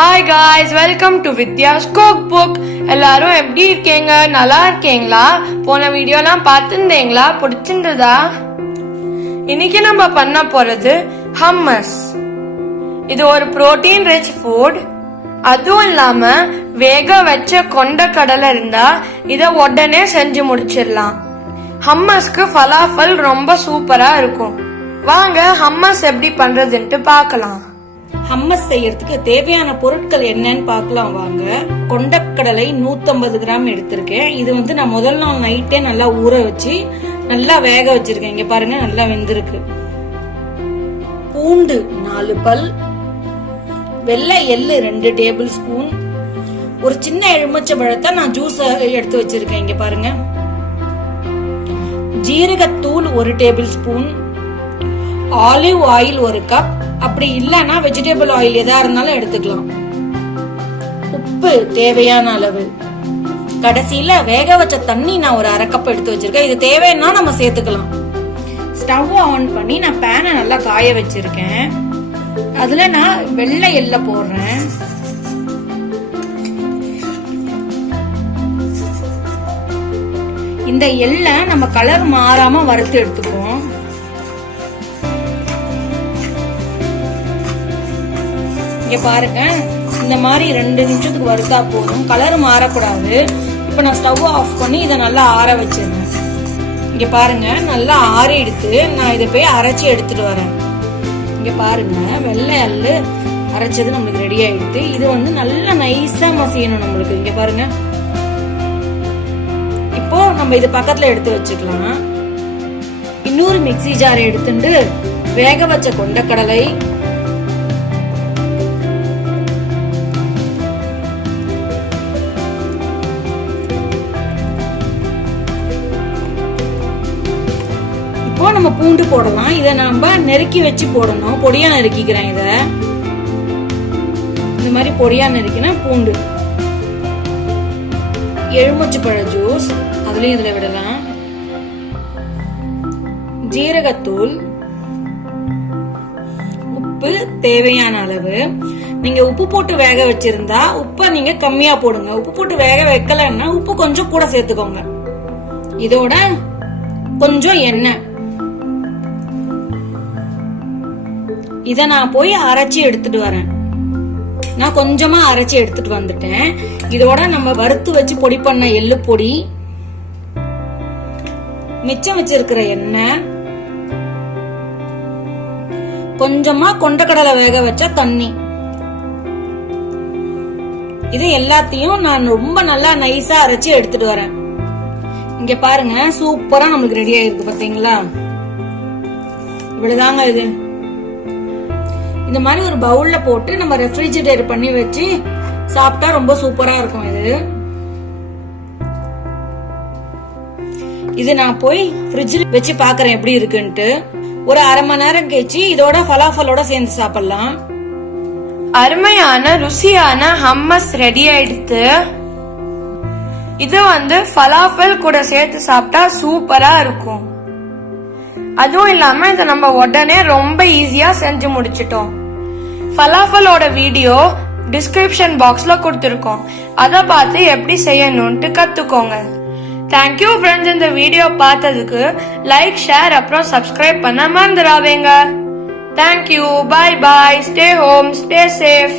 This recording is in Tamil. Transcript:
Hi guys, welcome to Vidya's cook book. எல்லாரும் எப்படி இருக்கீங்க? நல்லா இருக்கீங்களா? போன வீடியோலாம் பார்த்துருந்தீங்களா? பிடிச்சிருந்ததா? இன்னைக்கு நம்ம பண்ண போறது ஹம்மஸ். இது ஒரு புரோட்டீன் ரிச் ஃபுட். அதுவும் இல்லாம வேக வச்ச கொண்ட கடலை இருந்தா இத உடனே செஞ்சு முடிச்சிடலாம். ஹம்மஸ்க்கு ஃபலாஃபல் ரொம்ப சூப்பரா இருக்கும். வாங்க ஹம்மஸ் எப்படி பண்றதுன்ட்டு பார்க்கலாம். ஹம்மஸ் செய்யறதுக்கு தேவையான பொருட்கள் என்னன்னு பார்க்கலாம் வாங்க. கொண்டக்கடலை 150 கிராம் எடுத்திருக்கேன். இது நான் முதல் நாள் நைட்டே நல்லா ஊற வச்சு நல்லா வேக வச்சிருக்கேன். இங்க பாருங்க, நல்லா வெந்திருக்கு. பூண்டு 4 பல், வெள்ளை எள்ளு 2 டேபிள் ஸ்பூன், ஒரு சின்ன எலுமிச்சை பழத்தை நான் ஜூஸ் எடுத்து வச்சிருக்கேன். இங்க பாருங்க, ஜீரகத்தூள் 1 table spoon, olive oil 1 cup, அப்படி இல்லைன்னா வெஜிடபிள் ஆயில் எதா இருந்தாலும் எடுத்துக்கலாம். உப்பு தேவையான அளவு. கடைசியில வேக வச்ச தண்ணி நான் ஒரு 1/2 கப் எடுத்து வச்சிருக்கேன். இது தேவைன்னா நம்ம சேர்த்துக்கலாம். ஸ்டவ் ஆன் பண்ணி நான் பேனை நல்லா காய வச்சிருக்கேன். அதுல நான் வெள்ளை எள்ள போடுறேன். இந்த எள்ளை நம்ம கலர் மாறாம வறுத்து எடுத்துப்போம். இங்க பாருங்க, இந்த மாதிரி 2 நிமிஷத்துக்கு வறுத்தா போதும், கலர் மாறக்கூடாது. இப்ப நான் ஸ்டவ் ஆஃப் பண்ணி இதை நல்லா ஆற வச்சிருந்தேன். இங்க பாருங்க, நல்லா ஆறி எடுத்து நான் இதை போய் அரைச்சி எடுத்துட்டு வரேன். இங்க பாருங்க, வெள்ளை எள்ளு அரைச்சது நம்மளுக்கு ரெடி ஆயிடுது. இது நல்லா நைஸா மசியணும் நம்மளுக்கு. இங்க பாருங்க, இப்போ நம்ம இது பக்கத்துல எடுத்து வச்சுக்கலாம். இன்னொரு மிக்ஸி ஜார் எடுத்துட்டு வேக வச்ச கொண்டக்கடலை, நம்ம பூண்டு போடலாம். இத நாம நெருக்கி வச்சு போடணும். பொடியா நெருக்கிக்கிறேன். இத இந்த மாதிரி பொடியா நெருக்கினா பூண்டு, எலுமிச்சை பழ ஜூஸ் அதுலயும் இதுல விடலாம், ஜீரகத்தூள், உப்பு தேவையான அளவு. நீங்க உப்பு போட்டு வேக வச்சிருந்தா உப்பை நீங்க கம்மியா போடுங்க. உப்பு போட்டு வேக வைக்கலன்னா உப்பு கொஞ்சம் கூட சேர்த்துக்கோங்க. இதோட கொஞ்சம் எண்ணெய். இத நான் போய் அரைச்சி எடுத்துட்டு வரேன். நான் கொஞ்சமா அரைச்சி எடுத்துட்டு வந்துட்டேன். இதோட நம்ம வறுத்து வச்சு பொடி பண்ண எள்ளு பொடி, மிச்சம் வச்சிருக்கிற எண்ணெய், கொஞ்சமா கொண்டக்கடலை வேக வச்ச தண்ணி, இது எல்லாத்தையும் நான் ரொம்ப நல்லா நைஸா அரைச்சி எடுத்துட்டு வரேன். இங்க பாருங்க, சூப்பரா நமக்கு ரெடி ஆயிருக்கு. பாத்தீங்களா? இவ்வளவுதாங்க இது. இந்த மாதிரி ஒரு பவுல்ல போட்டு நம்ம ரெஃப்ரிஜரேட் பண்ணி வச்சு சாப்பிட்டா ரொம்ப சூப்பரா இருக்கும். இது நான் போய் ஃப்ரிட்ஜில் வச்சு பாக்குறேன் எப்படி இருக்குன்ட்டு. ஒரு 1/2 மணி நேரம் கழிச்சு இதோட ஃபலாஃபலோட சேர்ந்து சாப்பிடலாம். அருமையான ருசியான ஹம்மஸ் ரெடி ஆயிடுத்து. இது ஃபலாஃபல் கூட சேர்த்து சாப்பிட்டா சூப்பரா இருக்கும். அதுவும் இல்லாம இதை நம்ம உடனே ரொம்ப ஈஸியா செஞ்சு முடிச்சிட்டோம். ஃபலாஃபலோட வீடியோ டிஸ்கிரிப்ஷன் பாக்ஸ்ல கொடுத்திருக்கோம். அதை பார்த்து எப்படி செய்யணும்னு கத்துக்கோங்க. Thank you friends. இந்த வீடியோ பார்த்ததுக்கு லைக், ஷேர், அப்புறம் சப்ஸ்கிரைப் பண்ண மறந்துடாதீங்க. Thank you. Bye bye. Stay home, stay safe.